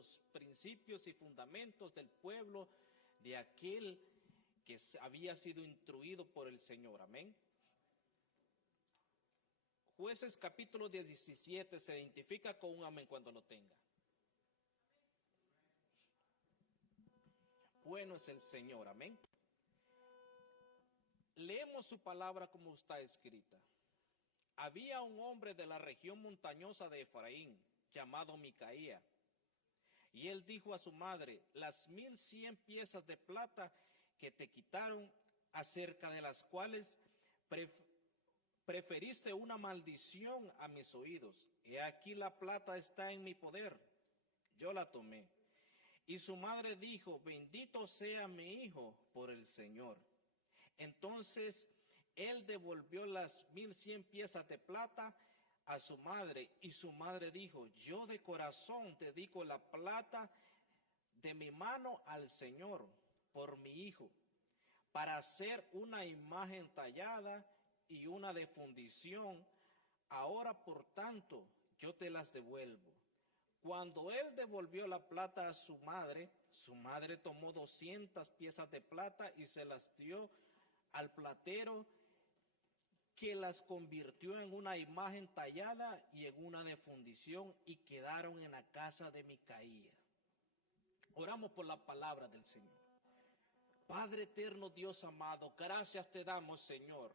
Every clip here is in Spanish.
los principios y fundamentos del pueblo de aquel que había sido instruido por el Señor. Amén. Jueces capítulo 17 se identifica con un amén cuando lo tenga. Bueno es el Señor, amén. Leemos su palabra como está escrita. Había un hombre de la región montañosa de Efraín, llamado Micaía, y él dijo a su madre: las 1100 piezas de plata que te quitaron, acerca de las cuales preferiste una maldición a mis oídos. He aquí la plata está en mi poder, yo la tomé. Y su madre dijo: bendito sea mi hijo por el Señor. Entonces él devolvió las 1100 piezas de plata a su madre, y su madre dijo: yo de corazón dedico la plata de mi mano al Señor por mi hijo, para hacer una imagen tallada y una de fundición. Ahora, por tanto, yo te las devuelvo. Cuando él devolvió la plata a su madre tomó 200 piezas de plata y se las dio al platero, que las convirtió en una imagen tallada y en una de fundición, y quedaron en la casa de Micaía. Oramos por la palabra del Señor. Padre eterno, Dios amado, gracias te damos, Señor.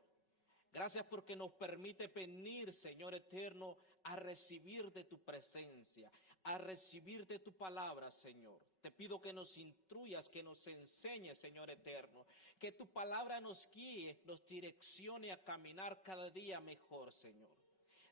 Gracias porque nos permite venir, Señor eterno, a recibir de tu presencia, a recibir de tu palabra, Señor. Te pido que nos instruyas, que nos enseñes, Señor eterno, que tu palabra nos guíe, nos direccione a caminar cada día mejor, Señor.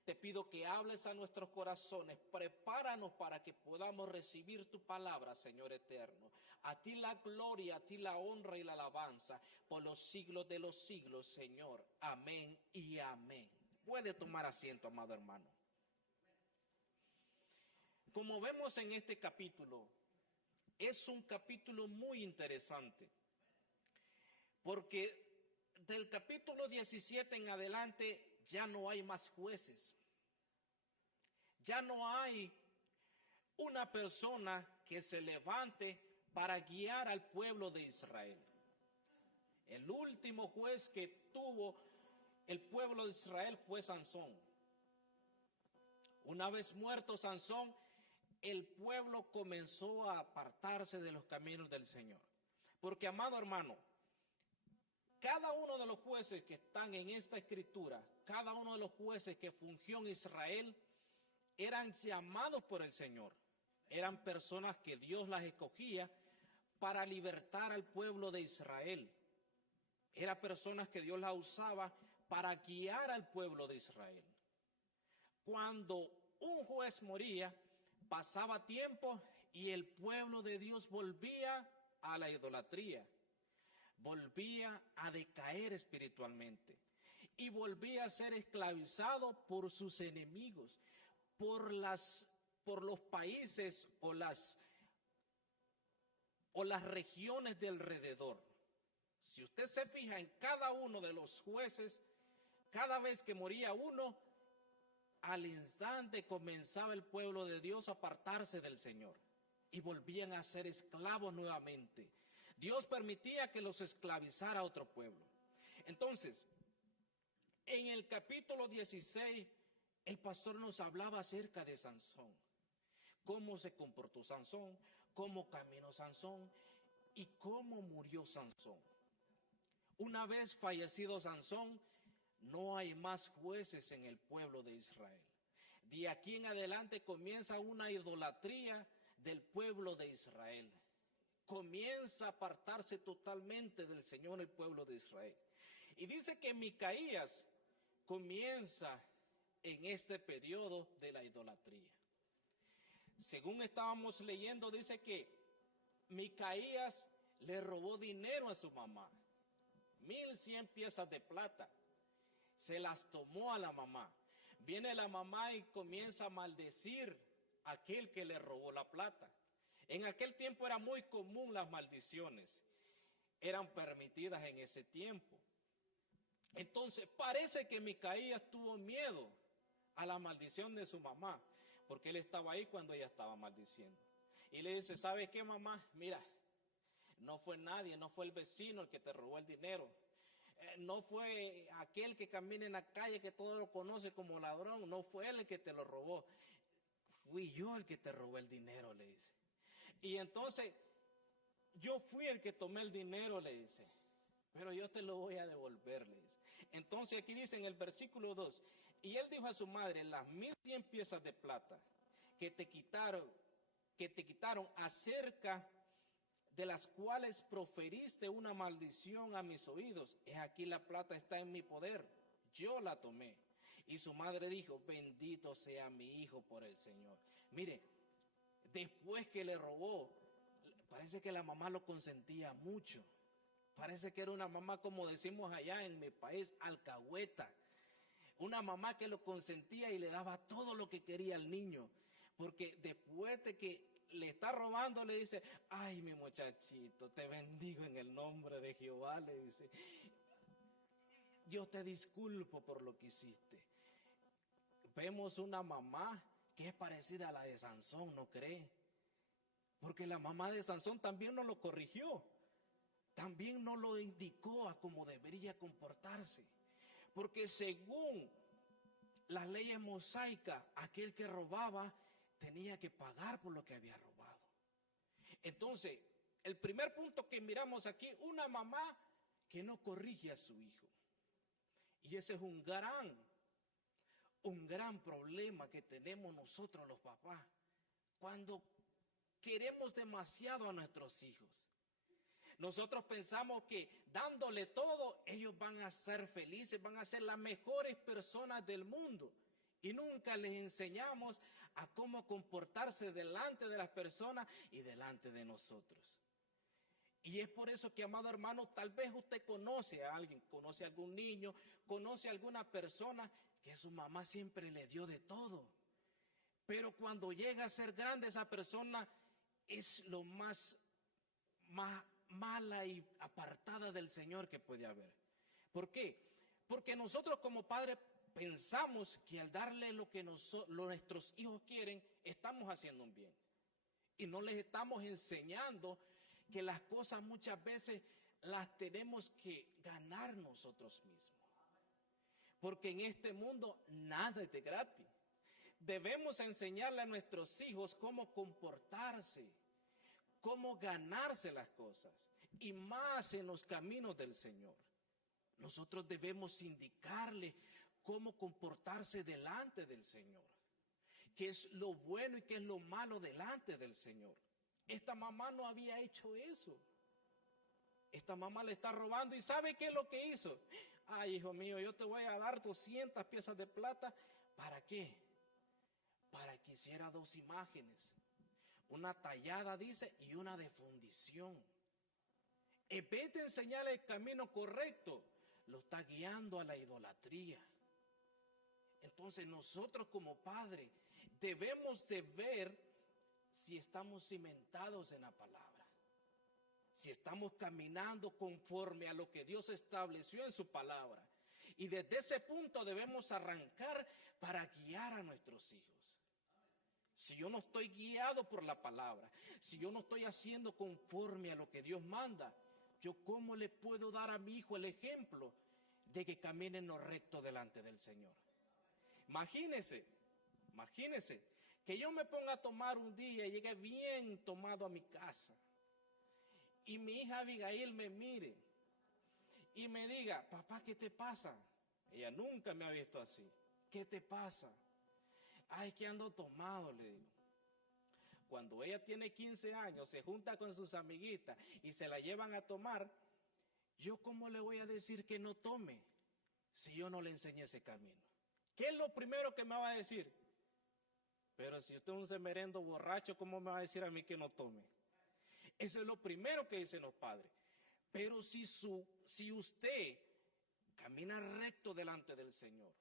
Te pido que hables a nuestros corazones, prepáranos para que podamos recibir tu palabra, Señor eterno. A ti la gloria, a ti la honra y la alabanza por los siglos de los siglos, Señor. Amén y amén. Puede tomar asiento, amado hermano. Como vemos en este capítulo, es un capítulo muy interesante, porque del capítulo 17 en adelante ya no hay más jueces. Ya no hay una persona que se levante para guiar al pueblo de Israel. El último juez que tuvo el pueblo de Israel fue Sansón. Una vez muerto Sansón, el pueblo comenzó a apartarse de los caminos del Señor. Porque, amado hermano, cada uno de los jueces que están en esta escritura, cada uno de los jueces que fungió en Israel, eran llamados por el Señor. Eran personas que Dios las escogía para libertar al pueblo de Israel. Eran personas que Dios las usaba para guiar al pueblo de Israel. Cuando un juez moría, pasaba tiempo y el pueblo de Dios volvía a la idolatría. Volvía a decaer espiritualmente y volvía a ser esclavizado por sus enemigos, por los países o las regiones de alrededor. Si usted se fija en cada uno de los jueces, cada vez que moría uno, al instante comenzaba el pueblo de Dios a apartarse del Señor y volvían a ser esclavos nuevamente. Dios permitía que los esclavizara a otro pueblo. Entonces, en el capítulo 16, el pastor nos hablaba acerca de Sansón. Cómo se comportó Sansón, cómo caminó Sansón y cómo murió Sansón. Una vez fallecido Sansón, no hay más jueces en el pueblo de Israel. De aquí en adelante comienza una idolatría del pueblo de Israel. Comienza a apartarse totalmente del Señor el pueblo de Israel. Y dice que Micaías comienza en este periodo de la idolatría. Según estábamos leyendo, dice que Micaías le robó dinero a su mamá. 1100 piezas de plata. Se las tomó a la mamá. Viene la mamá y comienza a maldecir a aquel que le robó la plata. En aquel tiempo era muy común las maldiciones. Eran permitidas en ese tiempo. Entonces parece que Micaías tuvo miedo a la maldición de su mamá, porque él estaba ahí cuando ella estaba maldiciendo. y le dice, ¿sabes qué, mamá? Mira, no fue nadie, no fue el vecino el que te robó el dinero. No fue aquel que camina en la calle que todo lo conoce como ladrón, no fue él el que te lo robó. Fui yo el que te robé el dinero, le dice. Y entonces, yo fui el que tomé el dinero, le dice. Pero yo te lo voy a devolver, le dice. Entonces aquí dice en el versículo 2, y él dijo a su madre, las 1,100 piezas de plata que te quitaron acerca de las cuales proferiste una maldición a mis oídos, he aquí la plata está en mi poder, yo la tomé. Y su madre dijo, bendito sea mi hijo por el Señor. Mire, después que le robó, parece que la mamá lo consentía mucho. Parece que era una mamá, como decimos allá en mi país, alcahueta. Una mamá que lo consentía y le daba todo lo que quería al niño. Porque después de que le está robando, le dice, ay, mi muchachito, te bendigo en el nombre de Jehová, le dice. Yo te disculpo por lo que hiciste. Vemos una mamá que es parecida a la de Sansón, ¿no cree? Porque la mamá de Sansón también no lo corrigió. También no lo indicó a cómo debería comportarse. Porque según las leyes mosaicas, aquel que robaba tenía que pagar por lo que había robado. Entonces, el primer punto que miramos aquí, una mamá que no corrige a su hijo. Y ese es un gran problema que tenemos nosotros los papás, cuando queremos demasiado a nuestros hijos. Nosotros pensamos que dándole todo, ellos van a ser felices, van a ser las mejores personas del mundo. Y nunca les enseñamos a cómo comportarse delante de las personas y delante de nosotros. Y es por eso que, amado hermano, tal vez usted conoce a alguien, conoce a algún niño, conoce a alguna persona que su mamá siempre le dio de todo. Pero cuando llega a ser grande, esa persona es lo más mala y apartada del Señor que puede haber. ¿Por qué? Porque nosotros como padres pensamos que al darle lo que nuestros hijos quieren, estamos haciendo un bien. Y no les estamos enseñando que las cosas muchas veces las tenemos que ganar nosotros mismos. Porque en este mundo nada es de gratis. Debemos enseñarle a nuestros hijos cómo comportarse, cómo ganarse las cosas, y más en los caminos del Señor. Nosotros debemos indicarle cómo comportarse delante del Señor, qué es lo bueno y qué es lo malo delante del Señor. Esta mamá no había hecho eso. Esta mamá le está robando y ¿sabe qué es lo que hizo? Ay, hijo mío, yo te voy a dar 200 piezas de plata. ¿Para qué? Para que hiciera 2 imágenes. Una tallada, dice, y una de fundición. En vez de enseñarle el camino correcto, lo está guiando a la idolatría. Entonces nosotros como padres debemos de ver si estamos cimentados en la palabra, si estamos caminando conforme a lo que Dios estableció en su palabra. Y desde ese punto debemos arrancar para guiar a nuestros hijos. Si yo no estoy guiado por la palabra, si yo no estoy haciendo conforme a lo que Dios manda, ¿yo cómo le puedo dar a mi hijo el ejemplo de que camine en lo recto delante del Señor? Imagínese que yo me ponga a tomar un día y llegue bien tomado a mi casa y mi hija Abigail me mire y me diga, papá, ¿qué te pasa? Ella nunca me ha visto así. ¿Qué te pasa? Ay, que ando tomado, le digo. Cuando ella tiene 15 años, se junta con sus amiguitas y se la llevan a tomar, ¿yo cómo le voy a decir que no tome si yo no le enseñé ese camino? ¿Qué es lo primero que me va a decir? Pero si usted es un semerendo borracho, ¿cómo me va a decir a mí que no tome? Eso es lo primero que dicen los padres. Pero si usted camina recto delante del Señor,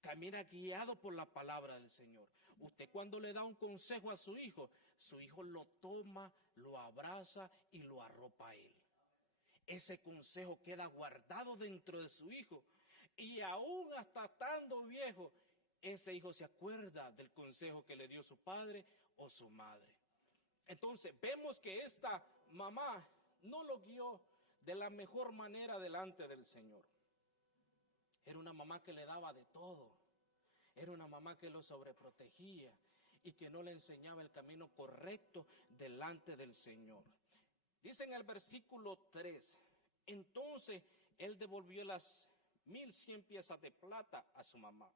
camina guiado por la palabra del Señor, usted cuando le da un consejo a su hijo lo toma, lo abraza y lo arropa a él. Ese consejo queda guardado dentro de su hijo. Y aún hasta estando viejo, ese hijo se acuerda del consejo que le dio su padre o su madre. Entonces vemos que esta mamá no lo guió de la mejor manera delante del Señor. Era una mamá que le daba de todo. Era una mamá que lo sobreprotegía y que no le enseñaba el camino correcto delante del Señor. Dice en el versículo 3, entonces él devolvió las 1100 piezas de plata a su mamá.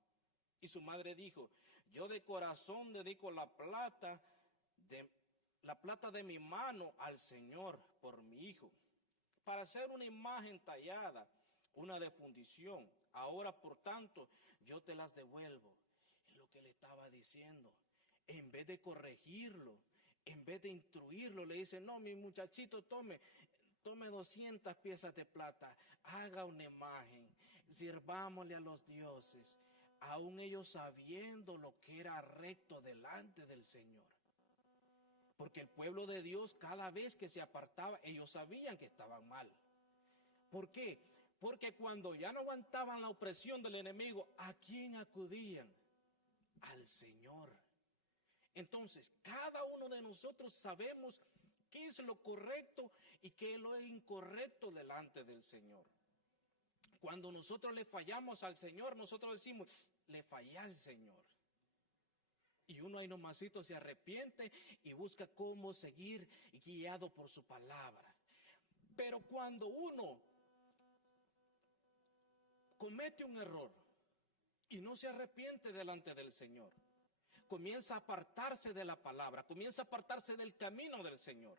Y su madre dijo, yo de corazón dedico la plata de mi mano al Señor por mi hijo, para hacer una imagen tallada, una de fundición. Ahora, por tanto, yo te las devuelvo. Es lo que le estaba diciendo. En vez de corregirlo, en vez de instruirlo, le dice, no, mi muchachito, tome 200 piezas de plata, haga una imagen, sirvámosle a los dioses, aún ellos sabiendo lo que era recto delante del Señor. Porque el pueblo de Dios, cada vez que se apartaba, ellos sabían que estaban mal. ¿Por qué? Porque cuando ya no aguantaban la opresión del enemigo, ¿a quién acudían? Al Señor. Entonces, cada uno de nosotros sabemos qué es lo correcto y qué es lo incorrecto delante del Señor. Cuando nosotros le fallamos al Señor, nosotros decimos, le fallé al Señor. Y uno ahí nomasito se arrepiente y busca cómo seguir guiado por su palabra. Pero cuando uno comete un error y no se arrepiente delante del Señor, comienza a apartarse de la palabra, comienza a apartarse del camino del Señor.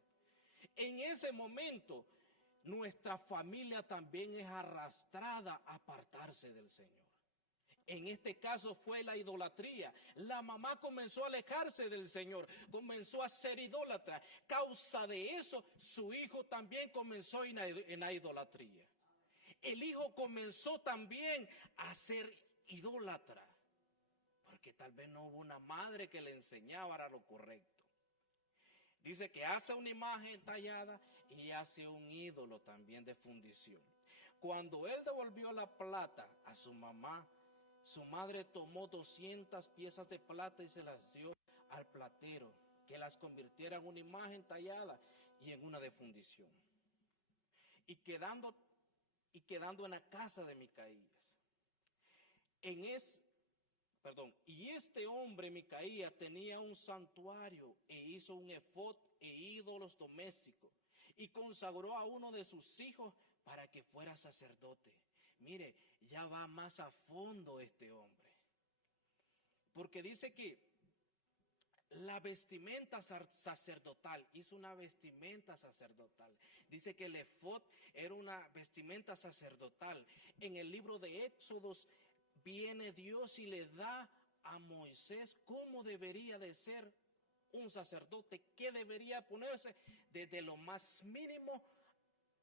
En ese momento, nuestra familia también es arrastrada a apartarse del Señor. En este caso fue la idolatría. La mamá comenzó a alejarse del Señor, comenzó a ser idólatra. Causa de eso, su hijo también comenzó en la idolatría. El hijo comenzó también a ser idólatra, porque tal vez no hubo una madre que le enseñara lo correcto. Dice que hace una imagen tallada y hace un ídolo también de fundición. Cuando él devolvió la plata a su mamá, su madre tomó 200 piezas de plata y se las dio al platero, que las convirtiera en una imagen tallada y en una de fundición. Y quedando en la casa de Micaías. Y este hombre, Micaías, tenía un santuario e hizo un efod e ídolos domésticos y consagró a uno de sus hijos para que fuera sacerdote. Mire, ya va más a fondo este hombre. Porque dice que la vestimenta sacerdotal, hizo una vestimenta sacerdotal. Dice que el efod era una vestimenta sacerdotal. En el libro de Éxodos viene Dios y le da a Moisés cómo debería de ser un sacerdote, qué debería ponerse desde lo más mínimo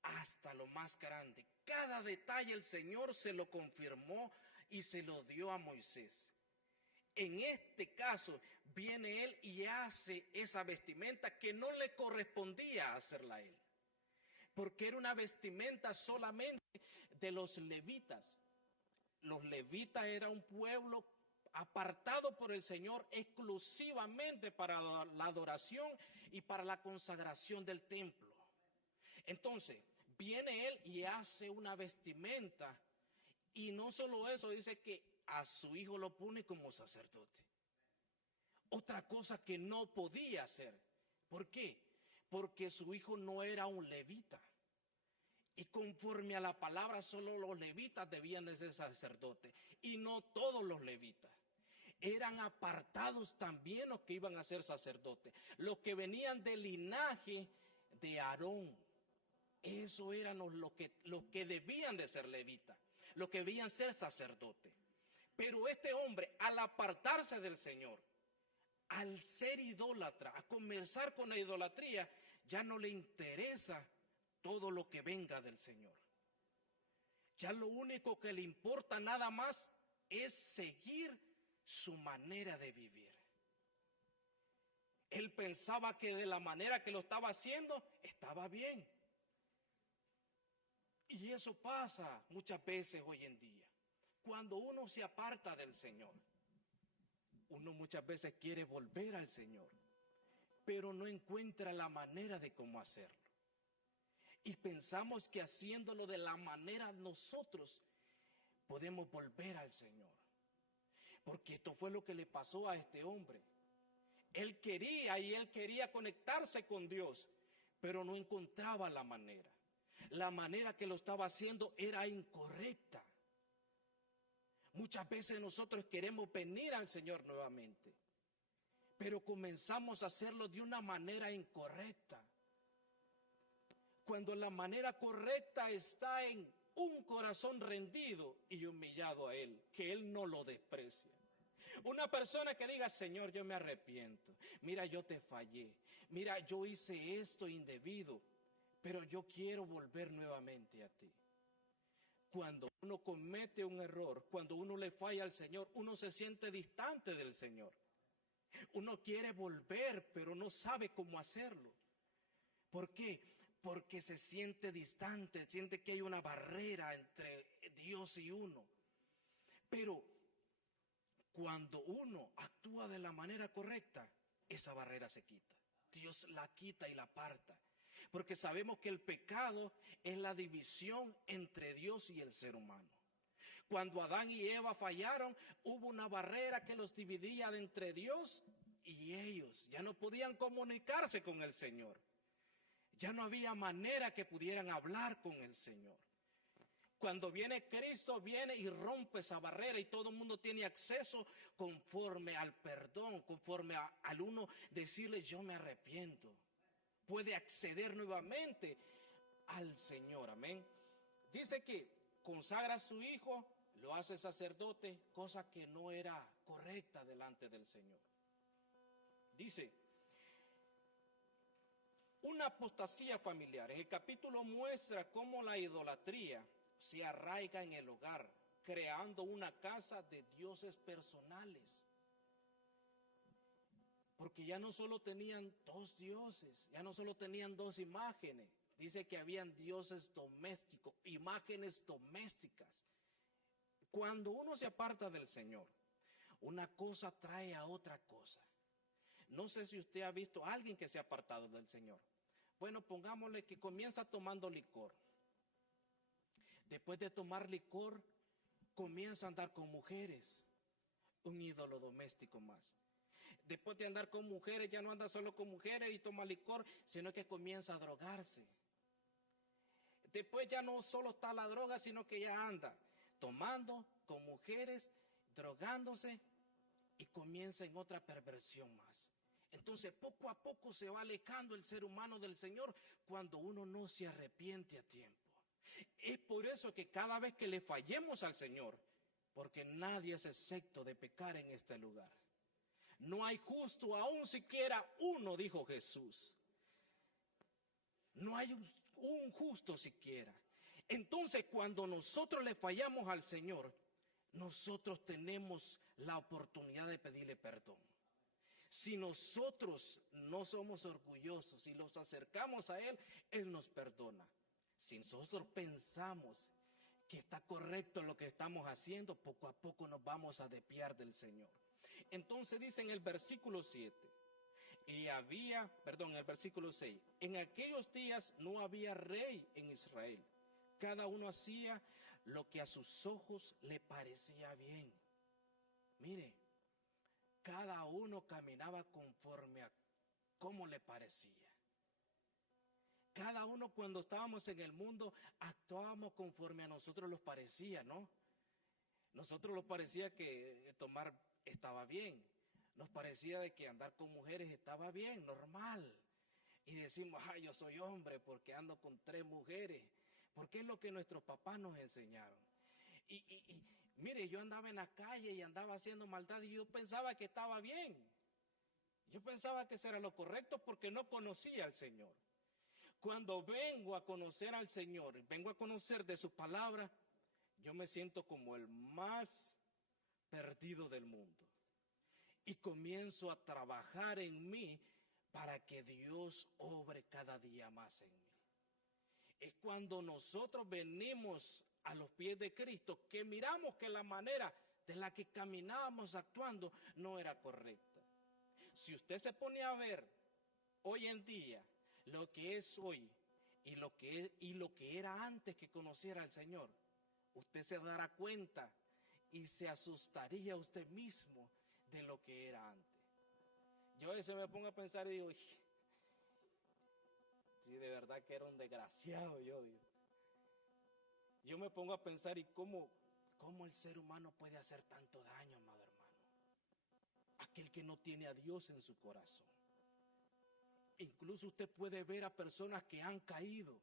hasta lo más grande. Cada detalle el Señor se lo confirmó y se lo dio a Moisés. En este caso viene él y hace esa vestimenta que no le correspondía hacerla a él, porque era una vestimenta solamente de los levitas. Los levitas era un pueblo apartado por el Señor exclusivamente para la adoración y para la consagración del templo. Entonces, viene él y hace una vestimenta, y no solo eso, dice que a su hijo lo pone como sacerdote. Otra cosa que no podía hacer. ¿Por qué? Porque su hijo no era un levita. Y conforme a la palabra, solo los levitas debían de ser sacerdotes. Y no todos los levitas. Eran apartados también los que iban a ser sacerdotes. Los que venían del linaje de Aarón. Eso eran los que debían de ser levitas. Los que debían ser sacerdotes. Pero este hombre, al apartarse del Señor, al ser idólatra, a comenzar con la idolatría, ya no le interesa todo lo que venga del Señor. Ya lo único que le importa nada más es seguir su manera de vivir. Él pensaba que de la manera que lo estaba haciendo, estaba bien. Y eso pasa muchas veces hoy en día. Cuando uno se aparta del Señor, uno muchas veces quiere volver al Señor. pero no encuentra la manera de cómo hacerlo. Y pensamos que haciéndolo de la manera nosotros podemos volver al Señor. Porque esto fue lo que le pasó a este hombre. Él quería conectarse con Dios, pero no encontraba la manera. La manera que lo estaba haciendo era incorrecta. Muchas veces nosotros queremos venir al Señor nuevamente, pero comenzamos a hacerlo de una manera incorrecta. Cuando la manera correcta está en un corazón rendido y humillado a Él, que Él no lo desprecia. Una persona que diga: Señor, yo me arrepiento. Mira, yo te fallé. Mira, yo hice esto indebido, pero yo quiero volver nuevamente a ti. Cuando uno comete un error, cuando uno le falla al Señor, uno se siente distante del Señor. Uno quiere volver, pero no sabe cómo hacerlo. ¿Por qué? Porque se siente distante, siente que hay una barrera entre Dios y uno. Pero cuando uno actúa de la manera correcta, esa barrera se quita. Dios la quita y la aparta. Porque sabemos que el pecado es la división entre Dios y el ser humano. Cuando Adán y Eva fallaron, hubo una barrera que los dividía entre Dios y ellos. Ya no podían comunicarse con el Señor. Ya no había manera que pudieran hablar con el Señor. Cuando viene Cristo, viene y rompe esa barrera y todo el mundo tiene acceso conforme al perdón, conforme al uno decirle: yo me arrepiento. Puede acceder nuevamente al Señor, amén. Dice que consagra a su hijo, lo hace sacerdote, cosa que no era correcta delante del Señor. Dice, una apostasía familiar. El capítulo muestra cómo la idolatría se arraiga en el hogar, creando una casa de dioses personales. Porque ya no solo tenían dos dioses, ya no solo tenían dos imágenes. Dice que habían dioses domésticos, imágenes domésticas. Cuando uno se aparta del Señor, una cosa trae a otra cosa. No sé si usted ha visto a alguien que se ha apartado del Señor. Bueno, pongámosle que comienza tomando licor. Después de tomar licor, comienza a andar con mujeres. Un ídolo doméstico más. Después de andar con mujeres, ya no anda solo con mujeres y toma licor, sino que comienza a drogarse. Después ya no solo está la droga, sino que ya anda tomando con mujeres, drogándose y comienza en otra perversión más. Entonces poco a poco se va alejando el ser humano del Señor cuando uno no se arrepiente a tiempo. Es por eso que cada vez que le fallemos al Señor, porque nadie es exento de pecar en este lugar. No hay justo, aún siquiera uno, dijo Jesús. No hay un justo siquiera. Entonces, cuando nosotros le fallamos al Señor, nosotros tenemos la oportunidad de pedirle perdón. Si nosotros no somos orgullosos y nos acercamos a Él, Él nos perdona. Si nosotros pensamos que está correcto lo que estamos haciendo, poco a poco nos vamos a desviar del Señor. Entonces dice en el versículo 7, el versículo 6, en aquellos días no había rey en Israel. Cada uno hacía lo que a sus ojos le parecía bien. Mire, cada uno caminaba conforme a cómo le parecía. Cada uno cuando estábamos en el mundo actuábamos conforme a nosotros nos parecía, ¿no? Nosotros nos parecía que tomar estaba bien. Nos parecía de que andar con mujeres estaba bien, normal. Y decimos: ay, yo soy hombre porque ando con 3 mujeres. Porque es lo que nuestros papás nos enseñaron. Y mire, yo andaba en la calle y andaba haciendo maldad y yo pensaba que estaba bien. Yo pensaba que eso era lo correcto porque no conocía al Señor. Cuando vengo a conocer al Señor, vengo a conocer de su palabra, yo me siento como el más perdido del mundo. Y comienzo a trabajar en mí para que Dios obre cada día más en mí. Es cuando nosotros venimos a los pies de Cristo que miramos que la manera de la que caminábamos actuando no era correcta. Si usted se pone a ver Hoy en día, lo que es hoy y lo que era antes que conociera al Señor, usted se dará cuenta y se asustaría usted mismo de lo que era antes. Yo a veces me pongo a pensar y digo, sí, de verdad que era un desgraciado yo. Yo me pongo a pensar y cómo el ser humano puede hacer tanto daño, amado hermano. Aquel que no tiene a Dios en su corazón. Incluso usted puede ver a personas que han caído,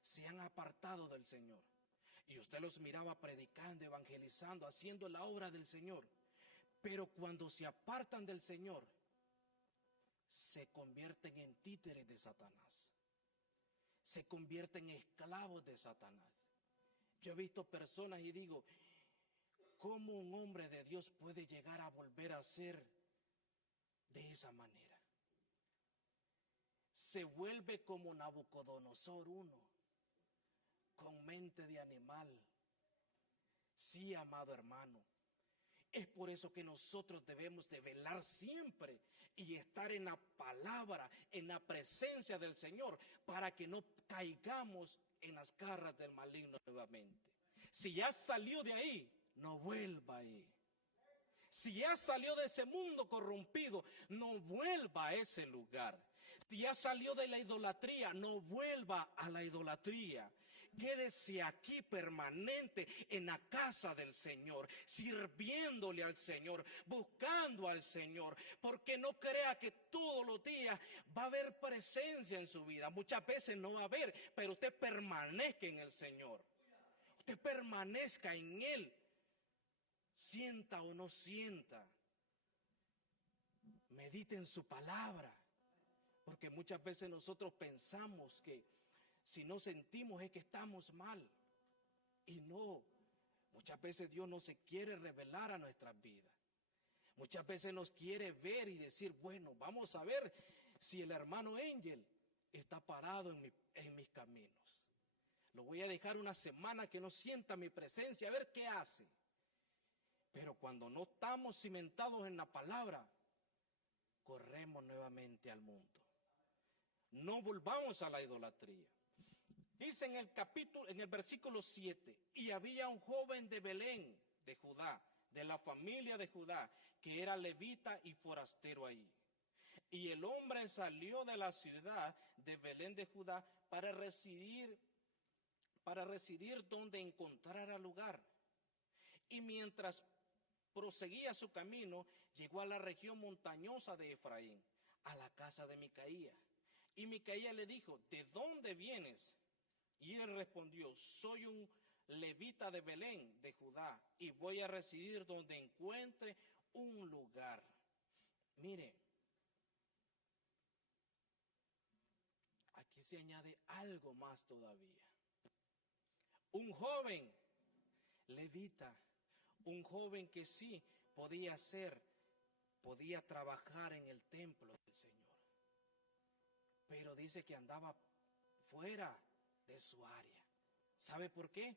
se han apartado del Señor. Y usted los miraba predicando, evangelizando, haciendo la obra del Señor. Pero cuando se apartan del Señor, se convierten en títeres de Satanás. Se convierten en esclavos de Satanás. Yo he visto personas y digo, ¿cómo un hombre de Dios puede llegar a volver a ser de esa manera? Se vuelve como Nabucodonosor I, con mente de animal. Sí, amado hermano. Es por eso que nosotros debemos de velar siempre y estar en la palabra, en la presencia del Señor, para que no caigamos en las garras del maligno nuevamente. Si ya salió de ahí, no vuelva ahí. Si ya salió de ese mundo corrompido, no vuelva a ese lugar. Si ya salió de la idolatría, no vuelva a la idolatría. Quédese aquí permanente en la casa del Señor, sirviéndole al Señor, buscando al Señor, porque no crea que todos los días va a haber presencia en su vida. Muchas veces no va a haber, pero usted permanezca en el Señor. Usted permanezca en Él, sienta o no sienta. Medite en su palabra, porque muchas veces nosotros pensamos que si no sentimos es que estamos mal. Y no, muchas veces Dios no se quiere revelar a nuestras vidas. Muchas veces nos quiere ver y decir, bueno, vamos a ver si el hermano Ángel está parado en mis caminos. Lo voy a dejar una semana que no sienta mi presencia, a ver qué hace. Pero cuando no estamos cimentados en la palabra, corremos nuevamente al mundo. No volvamos a la idolatría. Dice en el versículo 7, y había un joven de Belén, de Judá, de la familia de Judá, que era levita y forastero ahí. Y el hombre salió de la ciudad de Belén de Judá para residir donde encontrara lugar. Y mientras proseguía su camino, llegó a la región montañosa de Efraín, a la casa de Micaía. Y Micaía le dijo, ¿de dónde vienes? Y él respondió, soy un levita de Belén, de Judá, y voy a residir donde encuentre un lugar. Mire, aquí se añade algo más todavía. Un joven levita, un joven que sí podía trabajar en el templo del Señor. Pero dice que andaba fuera de su área. ¿Sabe por qué?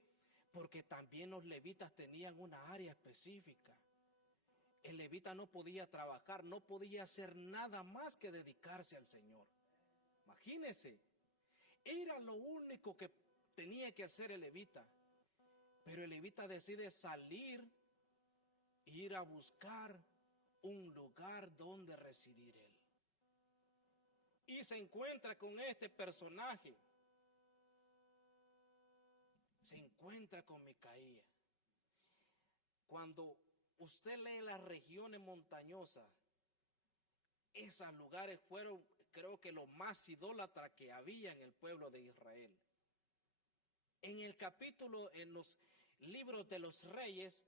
Porque también los levitas tenían una área específica. El levita no podía trabajar, no podía hacer nada más que dedicarse al Señor. Imagínense, era lo único que tenía que hacer el levita. Pero el levita decide salir e ir a buscar un lugar donde residir él. Y se encuentra con este personaje. Se encuentra con Micaía. Cuando usted lee las regiones montañosas, esos lugares fueron, creo que los más idólatras que había en el pueblo de Israel. En los libros de los reyes,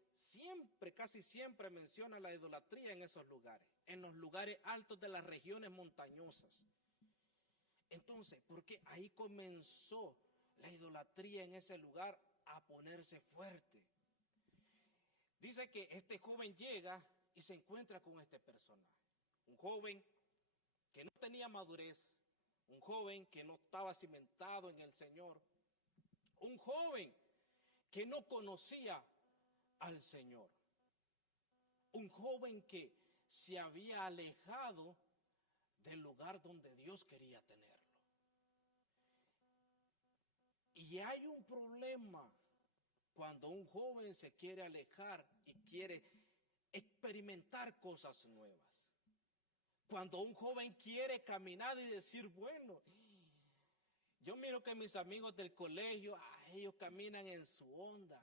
casi siempre menciona la idolatría en esos lugares, en los lugares altos de las regiones montañosas. Entonces, porque ahí comenzó la idolatría en ese lugar a ponerse fuerte. Dice que este joven llega y se encuentra con este personaje. Un joven que no tenía madurez, un joven que no estaba cimentado en el Señor, un joven que no conocía al Señor, un joven que se había alejado del lugar donde Dios quería tenerlo. Y hay un problema cuando un joven se quiere alejar y quiere experimentar cosas nuevas. Cuando un joven quiere caminar y decir, bueno, yo miro que mis amigos del colegio, ellos caminan en su onda.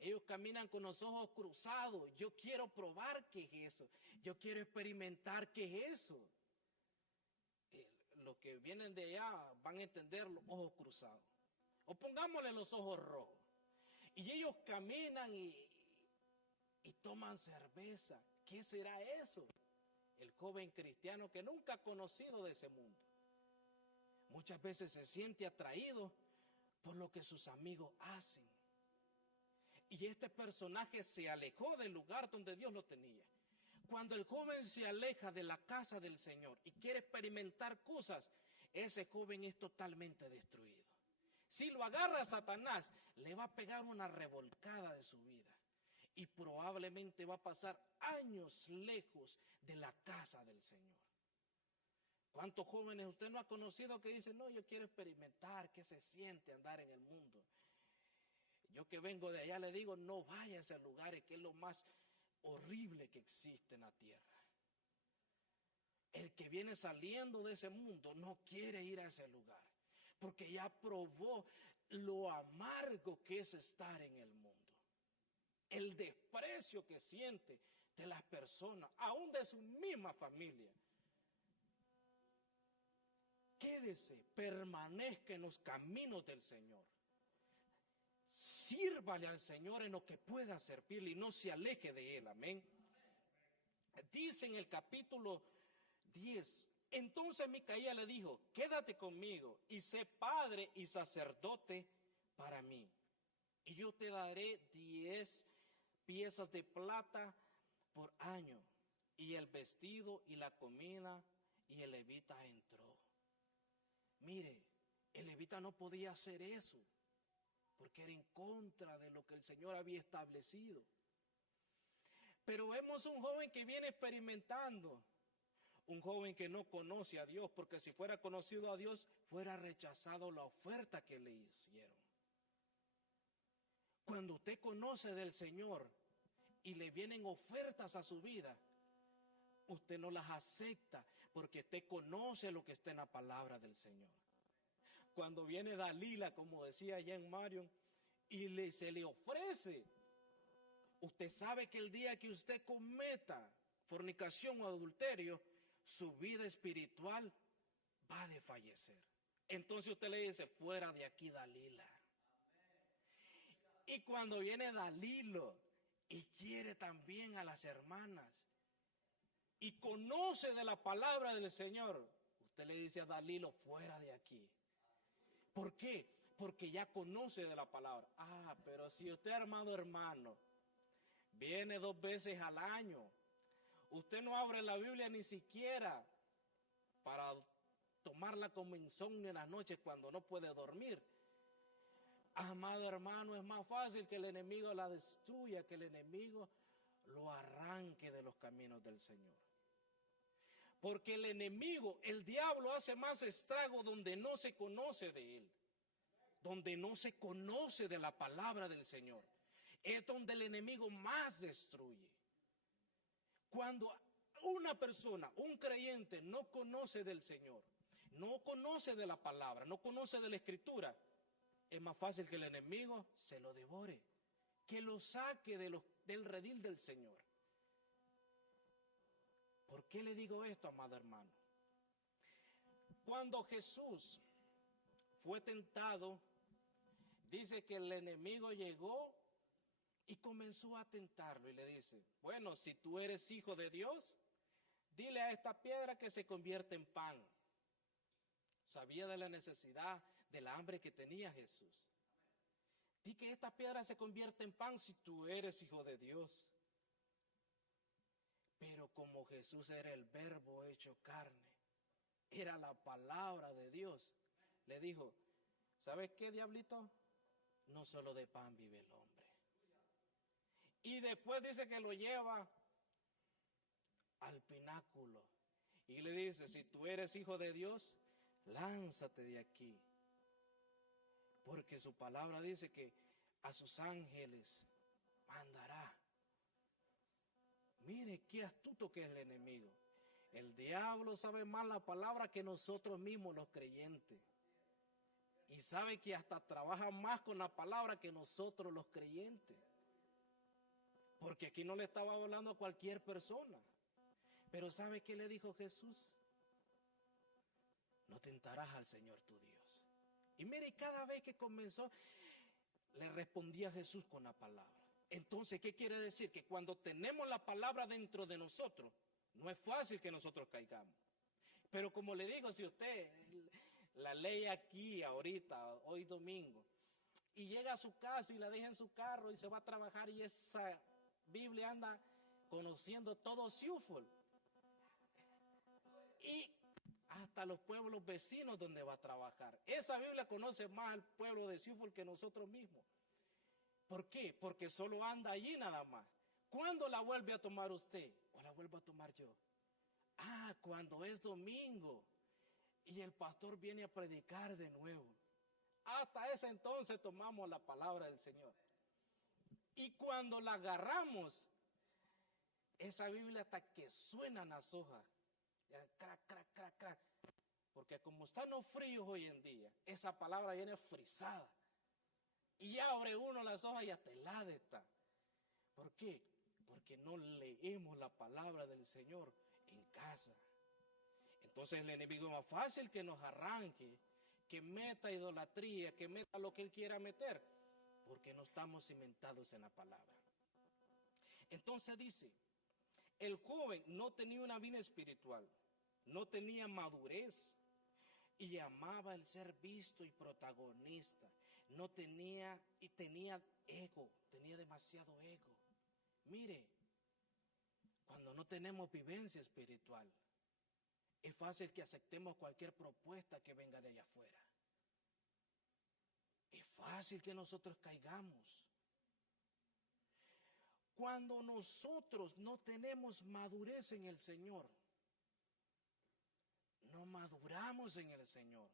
Ellos caminan con los ojos cruzados. Yo quiero probar qué es eso. Yo quiero experimentar qué es eso. Los que vienen de allá van a entender los ojos cruzados. O pongámosle los ojos rojos. Y ellos caminan y toman cerveza. ¿Qué será eso? El joven cristiano que nunca ha conocido de ese mundo. Muchas veces se siente atraído por lo que sus amigos hacen. Y este personaje se alejó del lugar donde Dios lo tenía. Cuando el joven se aleja de la casa del Señor y quiere experimentar cosas, ese joven es totalmente destruido. Si lo agarra Satanás, le va a pegar una revolcada de su vida. Y probablemente va a pasar años lejos de la casa del Señor. ¿Cuántos jóvenes usted no ha conocido que dicen, no, yo quiero experimentar qué se siente andar en el mundo? Yo que vengo de allá le digo, no vaya a esos lugares que es lo más horrible que existe en la tierra. El que viene saliendo de ese mundo no quiere ir a ese lugar, porque ya probó lo amargo que es estar en el mundo. El desprecio que siente de las personas, aún de su misma familia. Quédese, permanezca en los caminos del Señor. Sírvale al Señor en lo que pueda servirle y no se aleje de Él, amén. Dice en el capítulo 10, entonces Micaía le dijo, quédate conmigo y sé padre y sacerdote para mí. Y yo te daré 10 piezas de plata por año, y el vestido y la comida. Y el levita entró. Mire, el levita no podía hacer eso, porque era en contra de lo que el Señor había establecido. Pero vemos un joven que viene experimentando, un joven que no conoce a Dios, porque si fuera conocido a Dios, fuera rechazado la oferta que le hicieron. Cuando usted conoce del Señor y le vienen ofertas a su vida, usted no las acepta porque usted conoce lo que está en la palabra del Señor. Cuando viene Dalila, como decía allá en Marion, y se le ofrece, usted sabe que el día que usted cometa fornicación o adulterio, su vida espiritual va a desfallecer. Entonces usted le dice, fuera de aquí, Dalila. Y cuando viene Dalilo y quiere también a las hermanas y conoce de la palabra del Señor, usted le dice a Dalilo, fuera de aquí. ¿Por qué? Porque ya conoce de la palabra. Pero si usted, hermano, viene 2 veces al año, usted no abre la Biblia ni siquiera para tomarla como insomnio en las noches cuando no puede dormir. Amado hermano, es más fácil que el enemigo la destruya, que el enemigo lo arranque de los caminos del Señor. Porque el enemigo, el diablo, hace más estrago donde no se conoce de él, donde no se conoce de la palabra del Señor. Es donde el enemigo más destruye. Cuando una persona, un creyente, no conoce del Señor, no conoce de la palabra, no conoce de la Escritura, es más fácil que el enemigo se lo devore, que lo saque del redil del Señor. ¿Por qué le digo esto, amado hermano? Cuando Jesús fue tentado, dice que el enemigo llegó y comenzó a tentarlo y le dice, bueno, si tú eres hijo de Dios, dile a esta piedra que se convierta en pan. Sabía de la necesidad, del hambre que tenía Jesús. Di que esta piedra se convierte en pan si tú eres hijo de Dios. Pero como Jesús era el verbo hecho carne, era la palabra de Dios, le dijo, ¿sabes qué, diablito? No solo de pan vive el hombre. Y después dice que lo lleva al pináculo y le dice, si tú eres hijo de Dios, lánzate de aquí. Porque su palabra dice que a sus ángeles mandará. Mire qué astuto que es el enemigo. El diablo sabe más la palabra que nosotros mismos los creyentes. Y sabe que hasta trabaja más con la palabra que nosotros los creyentes. Porque aquí no le estaba hablando a cualquier persona. Pero ¿sabe qué le dijo Jesús? No tentarás al Señor tu Dios. Y mire, cada vez que comenzó, le respondía Jesús con la palabra. Entonces, ¿qué quiere decir? Que cuando tenemos la palabra dentro de nosotros, no es fácil que nosotros caigamos. Pero como le digo, si usted la lee aquí ahorita, hoy domingo, y llega a su casa y la deja en su carro y se va a trabajar y esa Biblia anda conociendo todo Suffolk y hasta los pueblos vecinos donde va a trabajar. Esa Biblia conoce más al pueblo de Suffolk que nosotros mismos. ¿Por qué? Porque solo anda allí nada más. ¿Cuándo la vuelve a tomar usted? ¿O la vuelvo a tomar yo? Ah, cuando es domingo y el pastor viene a predicar de nuevo. Hasta ese entonces tomamos la palabra del Señor. Y cuando la agarramos, esa Biblia hasta que suenan las hojas. Crac, crac, crac, crac. Porque como están los fríos hoy en día, esa palabra viene frisada. Y abre uno las hojas y hasta helada está. ¿Por qué? Porque no leemos la palabra del Señor en casa. Entonces el enemigo es más fácil que nos arranque, que meta idolatría, que meta lo que él quiera meter, porque no estamos cimentados en la palabra. Entonces dice, el joven no tenía una vida espiritual, no tenía madurez y amaba el ser visto y protagonista. No tenía y tenía ego, tenía demasiado ego. Mire, cuando no tenemos vivencia espiritual, es fácil que aceptemos cualquier propuesta que venga de allá afuera. Es fácil que nosotros caigamos. Cuando nosotros no tenemos madurez en el Señor, no maduramos en el Señor,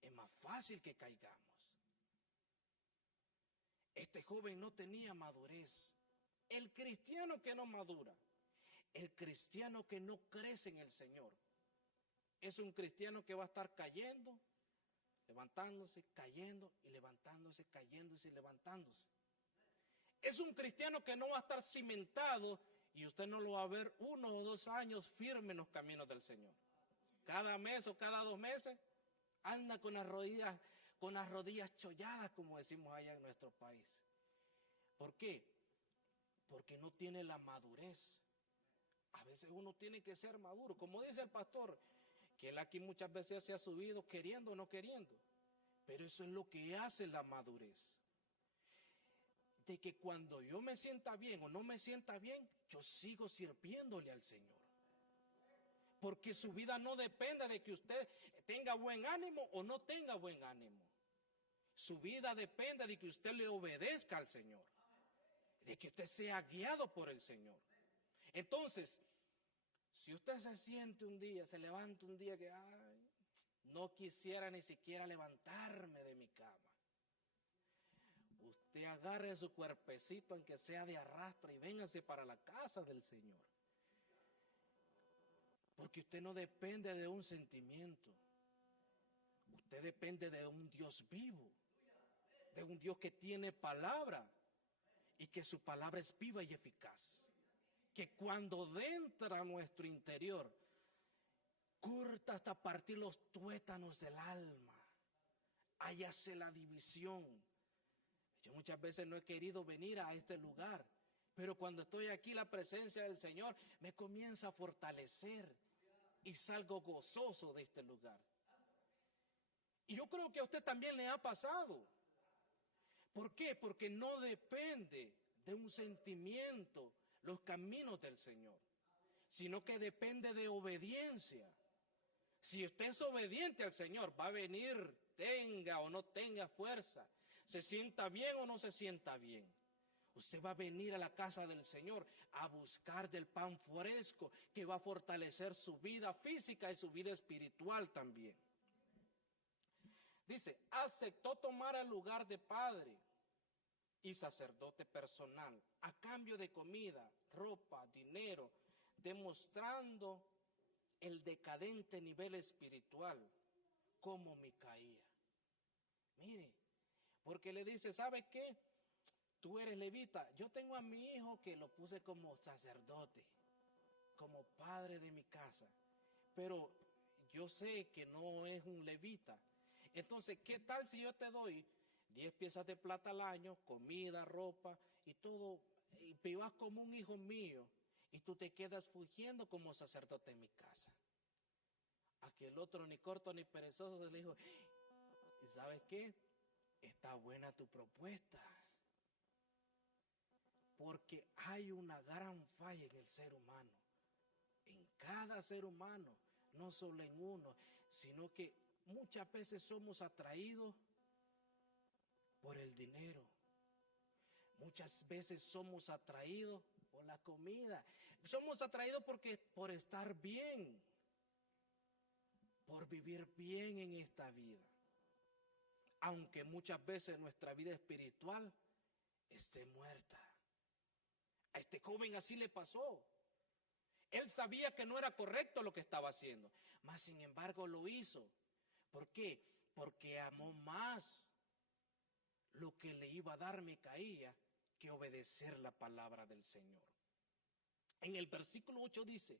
es más fácil que caigamos. Este joven no tenía madurez. El cristiano que no madura, el cristiano que no crece en el Señor, es un cristiano que va a estar cayendo, levantándose, cayendo y levantándose, cayéndose y levantándose. Es un cristiano que no va a estar cimentado y usted no lo va a ver 1 o 2 años firme en los caminos del Señor. Cada mes o cada 2 meses anda con las rodillas cholladas, como decimos allá en nuestro país. ¿Por qué? Porque no tiene la madurez. A veces uno tiene que ser maduro. Como dice el pastor, que él aquí muchas veces se ha subido queriendo o no queriendo. Pero eso es lo que hace la madurez. De que cuando yo me sienta bien o no me sienta bien, yo sigo sirviéndole al Señor. Porque su vida no depende de que usted tenga buen ánimo o no tenga buen ánimo. Su vida depende de que usted le obedezca al Señor. De que usted sea guiado por el Señor. Entonces, si usted se siente un día, se levanta un día que no quisiera ni siquiera levantarme de mi cama. Usted agarre su cuerpecito, aunque sea de arrastre, y véngase para la casa del Señor. Porque usted no depende de un sentimiento. Usted depende de un Dios vivo. De un Dios que tiene palabra. Y que su palabra es viva y eficaz. Que cuando entra a nuestro interior, corta hasta partir los tuétanos del alma. Hállase la división. Yo muchas veces no he querido venir a este lugar, pero cuando estoy aquí, la presencia del Señor me comienza a fortalecer y salgo gozoso de este lugar. Y yo creo que a usted también le ha pasado. ¿Por qué? Porque no depende de un sentimiento los caminos del Señor, sino que depende de obediencia. Si usted es obediente al Señor, va a venir, tenga o no tenga fuerza, se sienta bien o no se sienta bien. Usted va a venir a la casa del Señor a buscar del pan fresco que va a fortalecer su vida física y su vida espiritual también. Dice, aceptó tomar el lugar de padre y sacerdote personal a cambio de comida, ropa, dinero, demostrando el decadente nivel espiritual como Micaía. Mire, porque le dice, ¿sabe qué? Tú eres levita, yo tengo a mi hijo que lo puse como sacerdote, como padre de mi casa, pero yo sé que no es un levita. Entonces, ¿qué tal si yo te doy 10 piezas de plata al año, comida, ropa y todo, y vivas como un hijo mío, y tú te quedas fugiendo como sacerdote en mi casa? Aquel otro, ni corto ni perezoso, le dijo, ¿y sabes qué? Está buena tu propuesta, porque hay una gran falla en el ser humano, en cada ser humano, no solo en uno, sino que muchas veces somos atraídos por el dinero. Muchas veces somos atraídos por la comida. Somos atraídos por estar bien, por vivir bien en esta vida. Aunque muchas veces nuestra vida espiritual esté muerta. A este joven así le pasó. Él sabía que no era correcto lo que estaba haciendo, mas sin embargo lo hizo. ¿Por qué? Porque amó más lo que le iba a dar Micaía que obedecer la palabra del Señor. En el versículo 8 dice,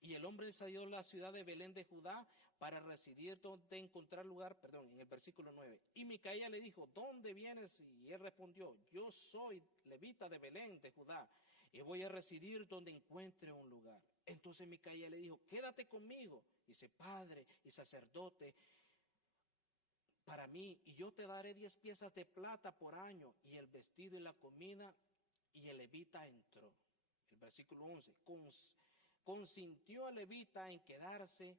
y el hombre salió a la ciudad de Belén de Judá para residir donde encontrar lugar, en el versículo 9. Y Micaía le dijo, ¿dónde vienes? Y él respondió, yo soy levita de Belén de Judá y voy a residir donde encuentre un lugar. Entonces Micaía le dijo, quédate conmigo, dice, padre y sacerdote para mí, y yo te daré 10 piezas de plata por año, y el vestido y la comida. Y el levita entró. El versículo 11, consintió el levita en quedarse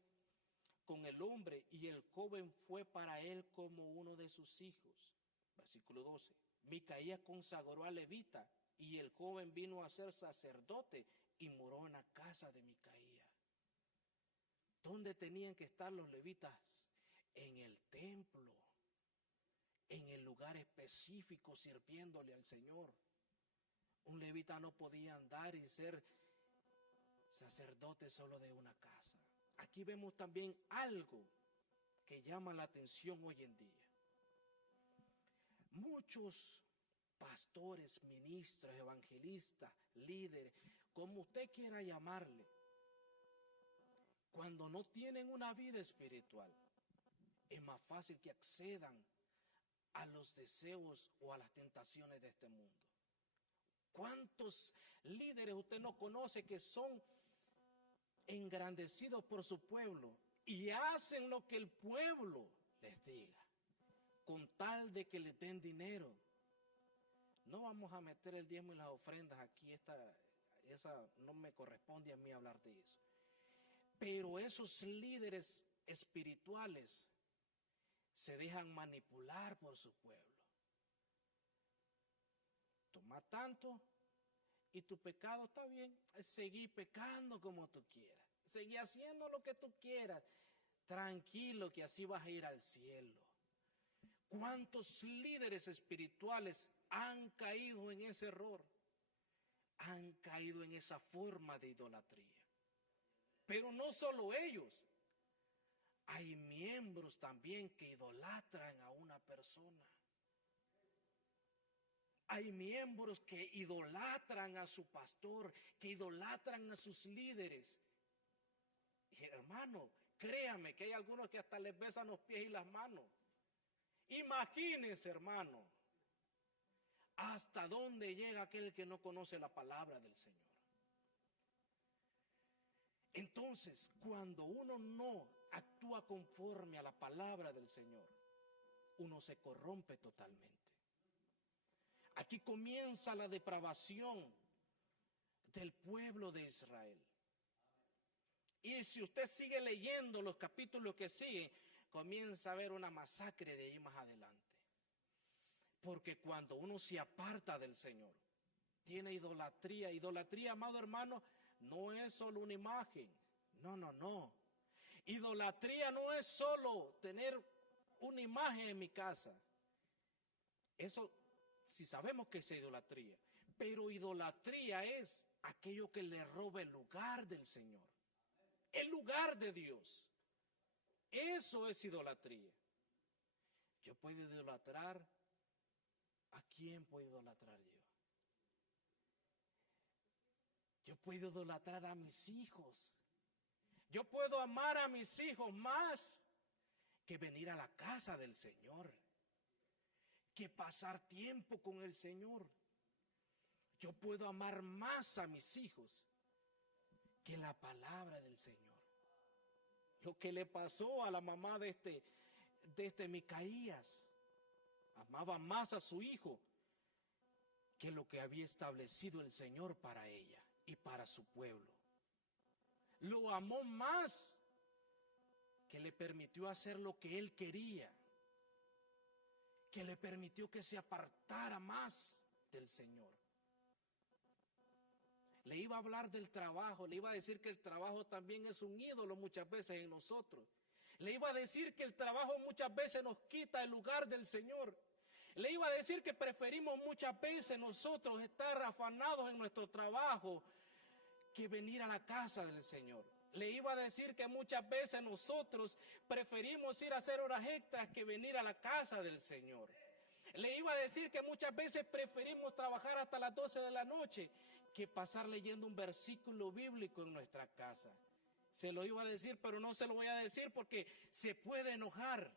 con el hombre, y el joven fue para él como uno de sus hijos. Versículo 12, Micaía consagró al levita, y el joven vino a ser sacerdote y moró en la casa de Micaía. ¿Dónde tenían que estar los levitas? En el templo, en el lugar específico, sirviéndole al Señor. Un levita no podía andar y ser sacerdote solo de una casa. Aquí vemos también algo que llama la atención hoy en día. Muchos pastores, ministros, evangelistas, líderes, como usted quiera llamarle, cuando no tienen una vida espiritual, es más fácil que accedan a los deseos o a las tentaciones de este mundo. ¿Cuántos líderes usted no conoce que son engrandecidos por su pueblo y hacen lo que el pueblo les diga, con tal de que les den dinero? No vamos a meter el diezmo y las ofrendas aquí, esa no me corresponde a mí hablar de eso. Pero esos líderes espirituales se dejan manipular por su pueblo. Toma tanto y tu pecado está bien, seguí pecando como tú quieras, seguí haciendo lo que tú quieras, tranquilo que así vas a ir al cielo. ¿Cuántos líderes espirituales han caído en ese error? Han caído en esa forma de idolatría. Pero no solo ellos, hay miembros también que idolatran a una persona. Hay miembros que idolatran a su pastor, que idolatran a sus líderes. Y hermano, créame que hay algunos que hasta les besan los pies y las manos. Imagínense, hermano, hasta dónde llega aquel que no conoce la palabra del Señor. Entonces, cuando uno no actúa conforme a la palabra del Señor, uno se corrompe totalmente. Aquí comienza la depravación del pueblo de Israel. Y si usted sigue leyendo los capítulos que siguen, comienza a haber una masacre de ahí más adelante. Porque cuando uno se aparta del Señor, tiene idolatría. Idolatría, amado hermano, no es solo una imagen. No, no, no. Idolatría no es solo tener una imagen en mi casa. Eso sí sabemos que es idolatría. Pero idolatría es aquello que le roba el lugar del Señor. El lugar de Dios. Eso es idolatría. Yo puedo idolatrar. ¿A quién puedo idolatrar yo? Yo puedo idolatrar a mis hijos. Yo puedo amar a mis hijos más que venir a la casa del Señor, que pasar tiempo con el Señor. Yo puedo amar más a mis hijos que la palabra del Señor. Lo que le pasó a la mamá de Micaías, amaba más a su hijo que lo que había establecido el Señor para ella y para su pueblo. Lo amó más, que le permitió hacer lo que él quería, que le permitió que se apartara más del Señor. Le iba a hablar del trabajo, le iba a decir que el trabajo también es un ídolo muchas veces en nosotros. Le iba a decir que el trabajo muchas veces nos quita el lugar del Señor. Le iba a decir que preferimos muchas veces nosotros estar afanados en nuestro trabajo que venir a la casa del Señor. Le iba a decir que muchas veces nosotros preferimos ir a hacer horas extras que venir a la casa del Señor. Le iba a decir que muchas veces preferimos trabajar hasta las 12 de la noche que pasar leyendo un versículo bíblico en nuestra casa. Se lo iba a decir, pero no se lo voy a decir porque se puede enojar.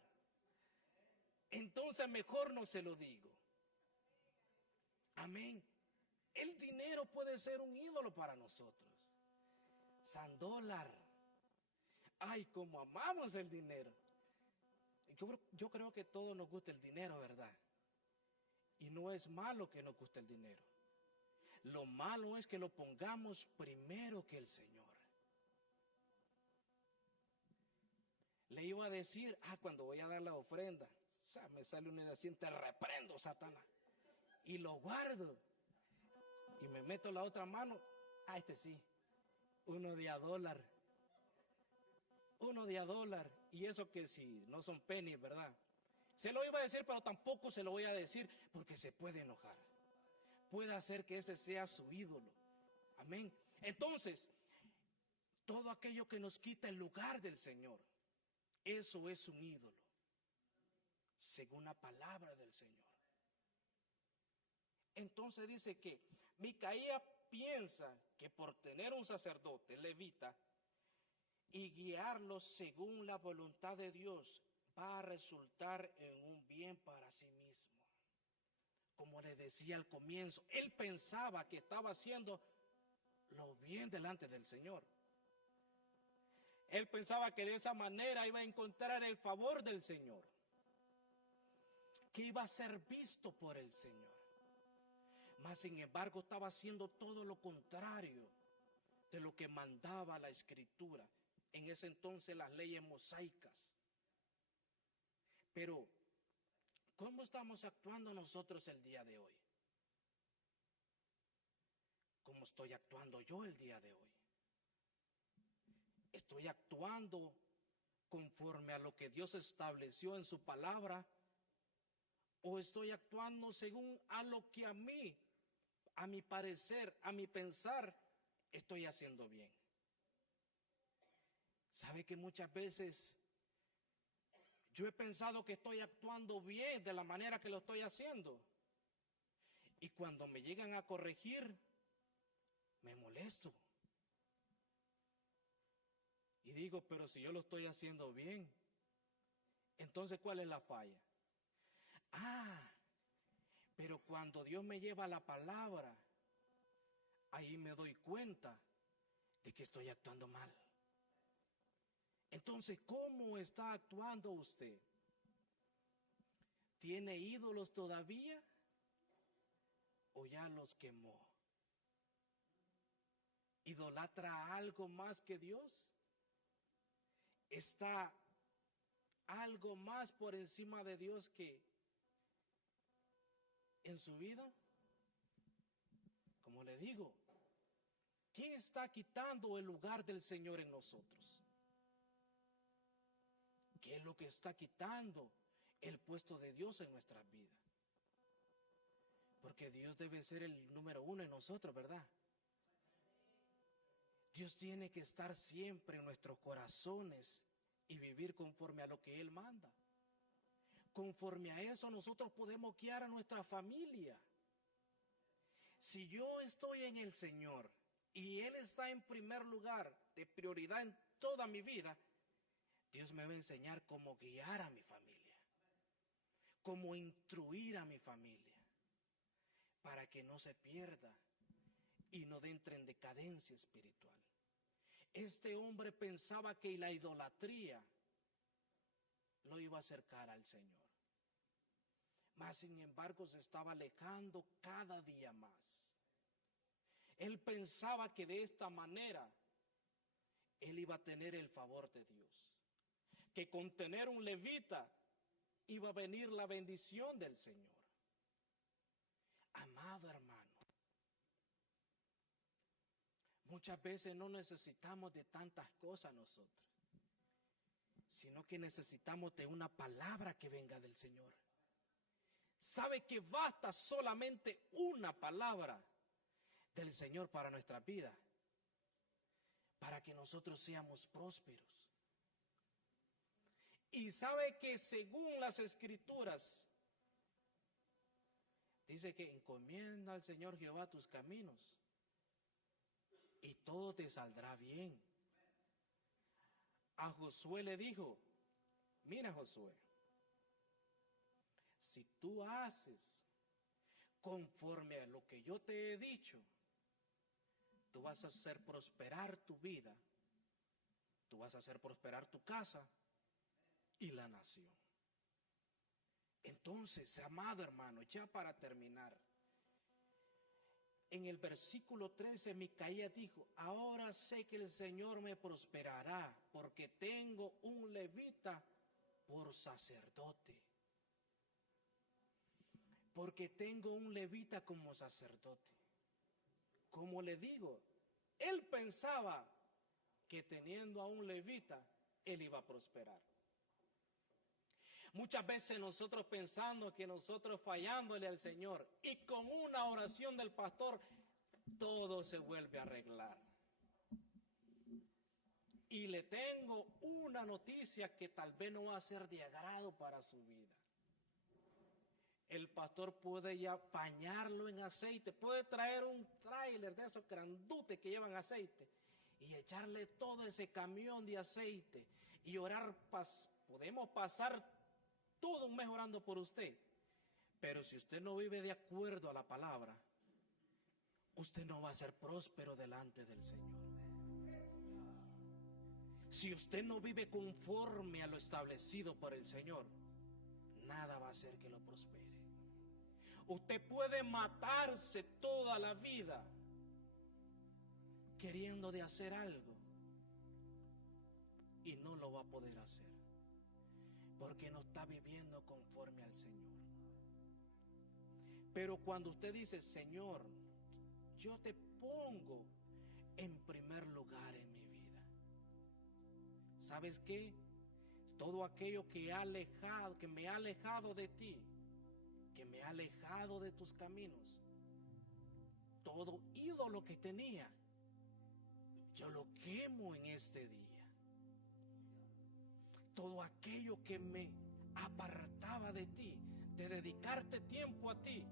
Entonces mejor no se lo digo. Amén. El dinero puede ser un ídolo para nosotros. $100. Ay, cómo amamos el dinero. Yo creo que todos nos gusta el dinero, ¿verdad? Y no es malo que nos guste el dinero. Lo malo es que lo pongamos primero que el Señor. Le iba a decir, cuando voy a dar la ofrenda, me sale una idea así, te reprendo, Satanás. Y lo guardo. Y me meto la otra mano. Este sí. Uno de $1. Uno de $1. Y eso que si no son pennies, ¿verdad? Se lo iba a decir, pero tampoco se lo voy a decir porque se puede enojar. Puede hacer que ese sea su ídolo. Amén. Entonces, todo aquello que nos quita el lugar del Señor, eso es un ídolo, según la palabra del Señor. Entonces dice que Micaías piensa que por tener un sacerdote levita y guiarlo según la voluntad de Dios, va a resultar en un bien para sí mismo. Como le decía al comienzo, él pensaba que estaba haciendo lo bien delante del Señor. Él pensaba que de esa manera iba a encontrar el favor del Señor, que iba a ser visto por el Señor. Mas sin embargo estaba haciendo todo lo contrario de lo que mandaba la Escritura. En ese entonces las leyes mosaicas. Pero, ¿cómo estamos actuando nosotros el día de hoy? ¿Cómo estoy actuando yo el día de hoy? ¿Estoy actuando conforme a lo que Dios estableció en su palabra? ¿O estoy actuando según a lo que a mí, a mi parecer, a mi pensar, estoy haciendo bien? ¿Sabe que muchas veces yo he pensado que estoy actuando bien de la manera que lo estoy haciendo? Y cuando me llegan a corregir, me molesto. Y digo, pero si yo lo estoy haciendo bien, entonces ¿cuál es la falla? Pero cuando Dios me lleva la palabra, ahí me doy cuenta de que estoy actuando mal. Entonces, ¿cómo está actuando usted? ¿Tiene ídolos todavía o ya los quemó? ¿Idolatra algo más que Dios? ¿Está algo más por encima de Dios que en su vida? como le digo, ¿qué está quitando el lugar del Señor en nosotros? ¿Qué es lo que está quitando el puesto de Dios en nuestras vidas? Porque Dios debe ser el número uno en nosotros, ¿verdad? Dios tiene que estar siempre en nuestros corazones y vivir conforme a lo que Él manda. Conforme a eso nosotros podemos guiar a nuestra familia. Si yo estoy en el Señor y Él está en primer lugar de prioridad en toda mi vida, Dios me va a enseñar cómo guiar a mi familia, cómo instruir a mi familia, para que no se pierda y no entre en decadencia espiritual. Este hombre pensaba que la idolatría lo iba a acercar al Señor. Mas sin embargo se estaba alejando cada día más. Él pensaba que de esta manera él iba a tener el favor de Dios, que con tener un levita iba a venir la bendición del Señor. Amado hermano, muchas veces no necesitamos de tantas cosas nosotros, sino que necesitamos de una palabra que venga del Señor. ¿Sabe que basta solamente una palabra del Señor para nuestra vida? Para que nosotros seamos prósperos. Y sabe que según las Escrituras, dice que encomienda al Señor Jehová tus caminos y todo te saldrá bien. A Josué le dijo, mira Josué, si tú haces conforme a lo que yo te he dicho, tú vas a hacer prosperar tu vida, tú vas a hacer prosperar tu casa y la nación. Entonces, amado hermano, ya para terminar, en el versículo 13, Micaías dijo, ahora sé que el Señor me prosperará, porque tengo un levita por sacerdote. Porque tengo un levita como sacerdote. Como le digo, él pensaba que teniendo a un levita, él iba a prosperar. Muchas veces nosotros pensando que nosotros fallándole al Señor y con una oración del pastor, todo se vuelve a arreglar. Y le tengo una noticia que tal vez no va a ser de agrado para su vida. El pastor puede ya bañarlo en aceite, puede traer un tráiler de esos grandotes que llevan aceite y echarle todo ese camión de aceite y orar, podemos pasar todo un mes orando por usted, pero si usted no vive de acuerdo a la palabra, usted no va a ser próspero delante del Señor. Si usted no vive conforme a lo establecido por el Señor, nada va a hacer que lo prospere. Usted puede matarse toda la vida queriendo de hacer algo y no lo va a poder hacer, porque no está viviendo conforme al Señor. Pero cuando usted dice, Señor, yo te pongo en primer lugar en mi vida, ¿sabes qué? Todo aquello que me ha alejado de ti, que me ha alejado de tus caminos, todo ídolo que tenía, yo lo quemo en este día. Todo aquello que me apartaba de ti, de dedicarte tiempo a ti,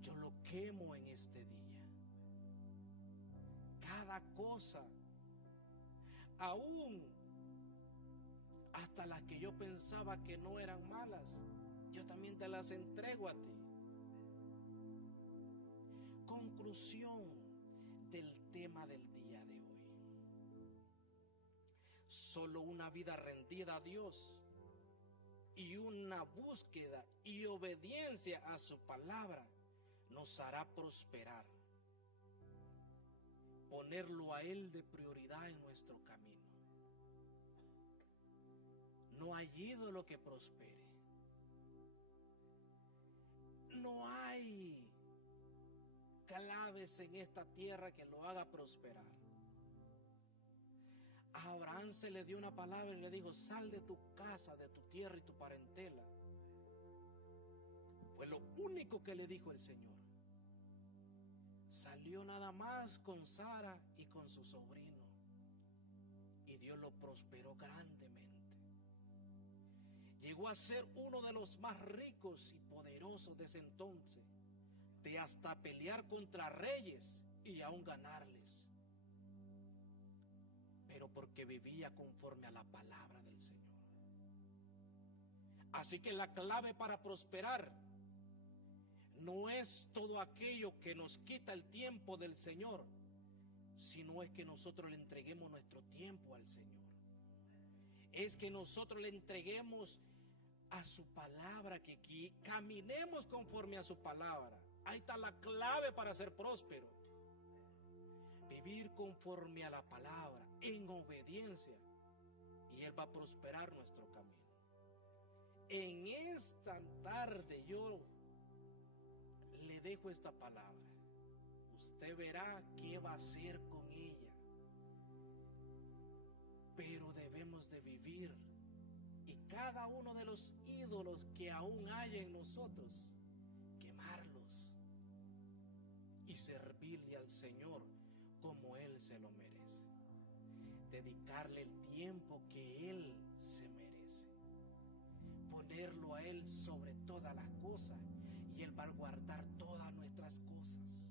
yo lo quemo en este día. Cada cosa, aún hasta las que yo pensaba que no eran malas, yo también te las entrego a ti. Conclusión del tema del día de hoy. Solo una vida rendida a Dios y una búsqueda y obediencia a su palabra nos hará prosperar. Ponerlo a Él de prioridad en nuestro camino. No hay ídolo que prospere. No hay claves en esta tierra que lo haga prosperar. A Abraham se le dio una palabra y le dijo: sal de tu casa, de tu tierra y tu parentela. Fue lo único que le dijo el Señor. Salió nada más con Sara y con su sobrino, y Dios lo prosperó grandemente. Llegó a ser uno de los más ricos y poderosos de ese entonces, de hasta pelear contra reyes y aún ganarles, pero porque vivía conforme a la palabra del Señor. Así que la clave para prosperar no es todo aquello que nos quita el tiempo del Señor, sino es que nosotros le entreguemos nuestro tiempo al Señor. Es que nosotros le entreguemos a su palabra, que caminemos conforme a su palabra. Ahí está la clave para ser próspero. Vivir conforme a la palabra, en obediencia, y Él va a prosperar nuestro camino. En esta tarde yo le dejo esta palabra. Usted verá qué va a hacer con ella. Pero debemos de vivir, y cada uno de los ídolos que aún hay en nosotros, quemarlos y servirle al Señor como Él se lo merece. Dedicarle el tiempo que Él se merece. Ponerlo a Él sobre todas las cosas, y Él va a guardar todas nuestras cosas.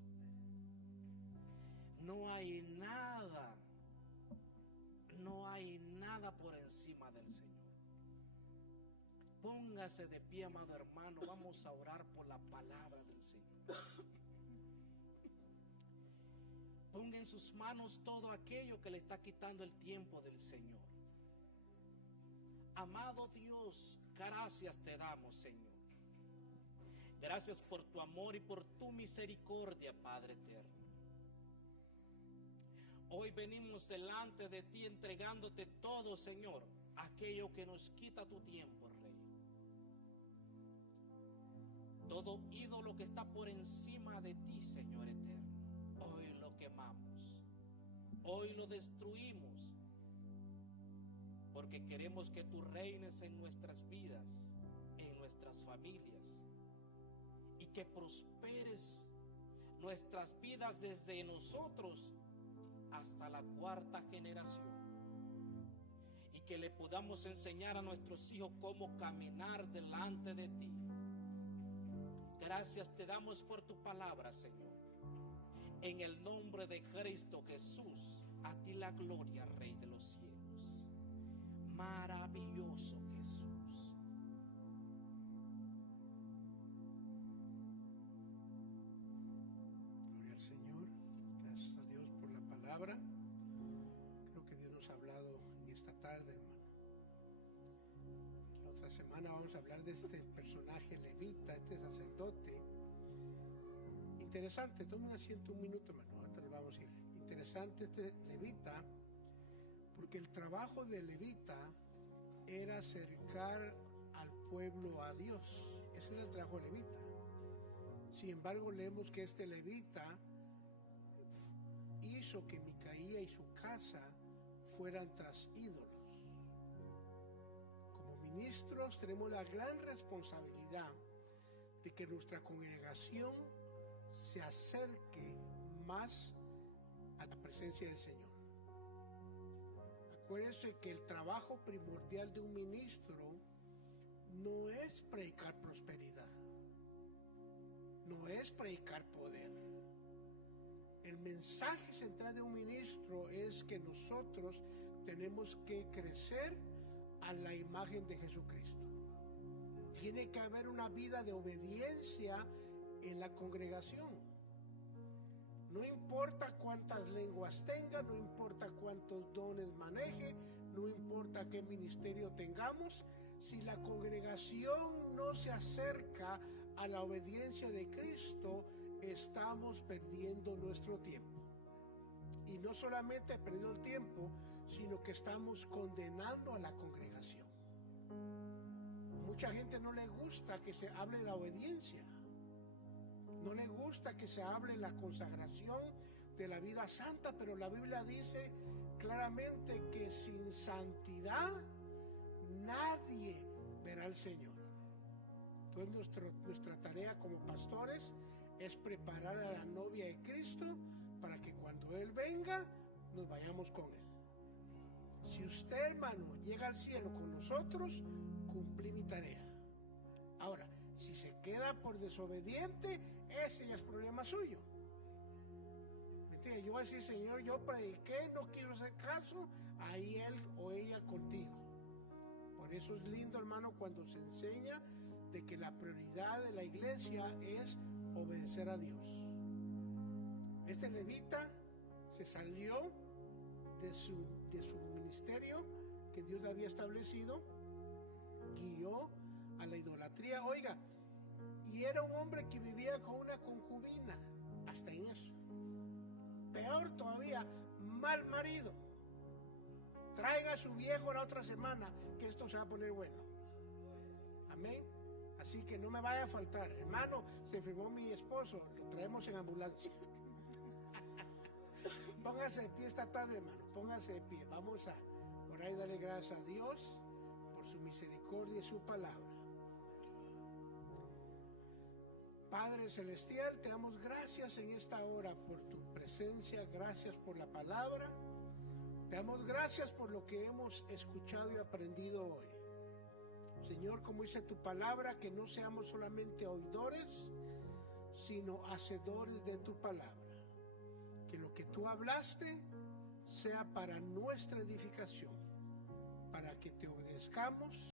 No hay nada por encima del Señor. Póngase de pie, amado hermano, vamos a orar por la palabra del Señor. Ponga en sus manos todo aquello que le está quitando el tiempo del Señor. Amado Dios, gracias te damos, Señor. Gracias por tu amor y por tu misericordia, Padre eterno. Hoy venimos delante de ti entregándote todo, Señor, aquello que nos quita tu tiempo, Rey. Todo ídolo que está por encima de ti, Señor eterno, hoy lo quemamos, hoy lo destruimos, porque queremos que tú reines en nuestras vidas, en nuestras familias, y que prosperes nuestras vidas desde nosotros hasta la cuarta generación, y que le podamos enseñar a nuestros hijos cómo caminar delante de ti. Gracias te damos por tu palabra, Señor. En el nombre de Cristo Jesús, a ti la gloria, Rey de los cielos. Maravilloso Jesús. Gloria al Señor. Gracias a Dios por la palabra. Creo que Dios nos ha hablado en esta tarde, hermano. La otra semana vamos a hablar de este personaje levita, este sacerdote. Interesante, tome asiento un minuto, hermano. Ahorita nos vamos a ir. Interesante este levita, porque el trabajo de levita era acercar al pueblo a Dios. Ese era el trabajo de levita. Sin embargo, leemos que este levita hizo que Micaía y su casa fueran tras ídolos. Como ministros tenemos la gran responsabilidad de que nuestra congregación se acerque más a la presencia del Señor. Acuérdense que el trabajo primordial de un ministro no es predicar prosperidad, no es predicar poder. El mensaje central de un ministro es que nosotros tenemos que crecer a la imagen de Jesucristo. Tiene que haber una vida de obediencia en la congregación. No importa cuántas lenguas tenga, no importa cuántos dones maneje, no importa qué ministerio tengamos, si la congregación no se acerca a la obediencia de Cristo, estamos perdiendo nuestro tiempo. Y no solamente perdiendo el tiempo, sino que estamos condenando a la congregación. Mucha gente no le gusta que se hable de la obediencia. No le gusta que se hable la consagración de la vida santa, pero la Biblia dice claramente que sin santidad nadie verá al Señor. Entonces nuestra tarea como pastores es preparar a la novia de Cristo para que cuando Él venga nos vayamos con Él. Si usted, hermano, llega al cielo con nosotros, cumplí mi tarea. Ahora, si se queda por desobediente, ese ya es problema suyo. ¿Me entiende? Yo voy a decir, Señor, yo prediqué, no quiero hacer caso, ahí él o ella contigo. Por eso es lindo, hermano, cuando se enseña de que la prioridad de la iglesia es obedecer a Dios. Este levita se salió de su ministerio que Dios le había establecido, guió a la idolatría, oiga, y era un hombre que vivía con una concubina, hasta en eso. Peor todavía, mal marido. Traiga a su viejo la otra semana, que esto se va a poner bueno. Amén. Así que no me vaya a faltar. Hermano, se enfermó mi esposo, lo traemos en ambulancia. Póngase de pie esta tarde, hermano, póngase de pie. Vamos a orar y darle gracias a Dios por su misericordia y su palabra. Padre Celestial, te damos gracias en esta hora por tu presencia, gracias por la palabra. Te damos gracias por lo que hemos escuchado y aprendido hoy. Señor, como dice tu palabra, que no seamos solamente oidores, sino hacedores de tu palabra. Que lo que tú hablaste sea para nuestra edificación, para que te obedezcamos